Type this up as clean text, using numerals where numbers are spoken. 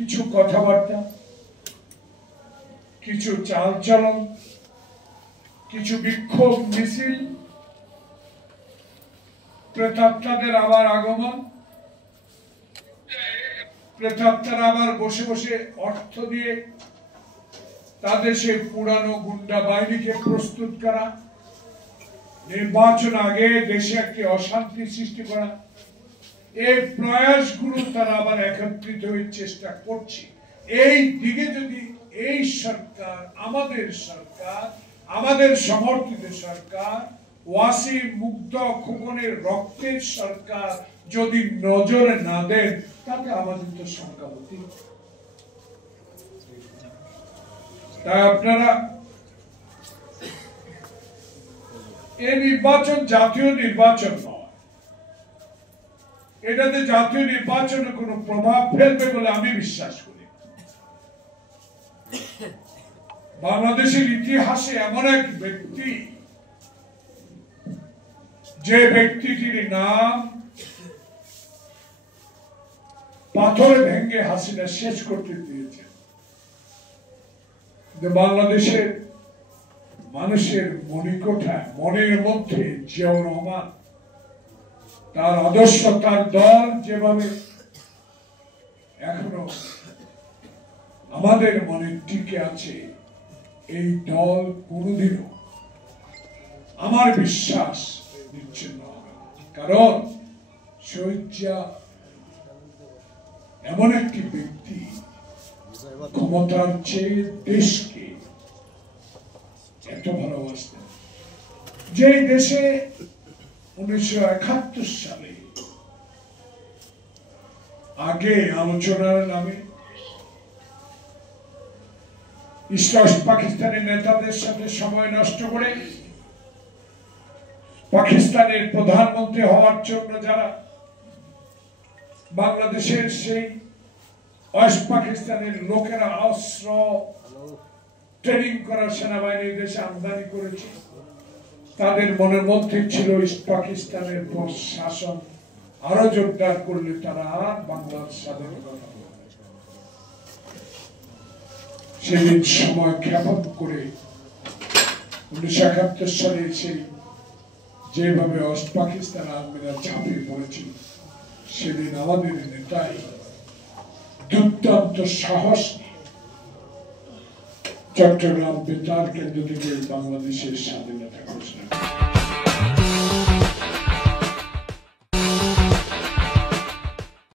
কিছু কথাবার্তা, কিছু চালচলন, কিছু বিক্ষোভ মিছিল, প্রেতাত্মাদের আবার আগমন, প্রেতাত্মারা আবার বসে বসে অর্থ দিয়ে তাদের সেই পুরানো গুন্ডা বাহিনীকে প্রস্তুত করা, নির্বাচন আগে দেশে একটি অশান্তি সৃষ্টি করা, এই প্রয়াসগুলো তারা আবার একত্রিত হয়ে চেষ্টা করছে। এই দিকে যদি এই সরকার, আমাদের সমর্থিত সরকার, ওয়াসিম মুগ্ধ খোকনের রক্তের সরকার যদি নজরে না দেন, তাতে আমাদের তো শঙ্কা হতে। তাই আপনারা এই নির্বাচন জাতীয় নির্বাচন নয়, এটাতে জাতীয় নির্বাচনে কোনো প্রভাব ফেলবে বলে আমি বিশ্বাস করি। বাংলাদেশের ইতিহাসে এমন এক ব্যক্তি, যে ব্যক্তিটির নাম পাথর ভেঙে হাসিনা শেষ করতে দিয়েছে, বাংলাদেশের মানুষের মণিকোঠায়, মনের মধ্যে জিয়াউর রহমান, তার আদর্শ, তার দল যেভাবে এখনো আমাদের মনে টিকে আছে, এই দল কোনদিনও, আমার বিশ্বাস, বিচ্ছিন্ন হবে। কারণ শহীদ জিয়া এমন একটি ব্যক্তি, ক্ষমতার চেয়ে দেশকে এত ভালোবাসতেন, যে দেশে 1971 সালে আগে আলোচনার নামে ইস্ট পাকিস্তানের নেতাদের সাথে সময় নষ্ট করে পাকিস্তানের প্রধানমন্ত্রী হওয়ার জন্য যারা বাংলাদেশের সেই ওয়েস্ট পাকিস্তানের লোকেরা অস্ত্র ট্রেনিং করা সেনাবাহিনীর দেশে আমদানি করেছে, তাদের মনের মধ্যে ছিল ইস্ট পাকিস্তানের শাসন আরো জোরদার করলে তারা বাংলার স্বাধীনতা। সেদিন সময় ক্ষেপণ করে 1971 সালে সেই যেভাবে ওয়েস্ট পাকিস্তান আর্মিরা ঝাঁপিয়ে পড়েছিল, সেদিন আমাদের নেতাই দুর্দান্ত সাহস চট্টগ্রাম বেতার কেন্দ্র থেকে বাংলাদেশের স্বাধীনতা ঘোষণা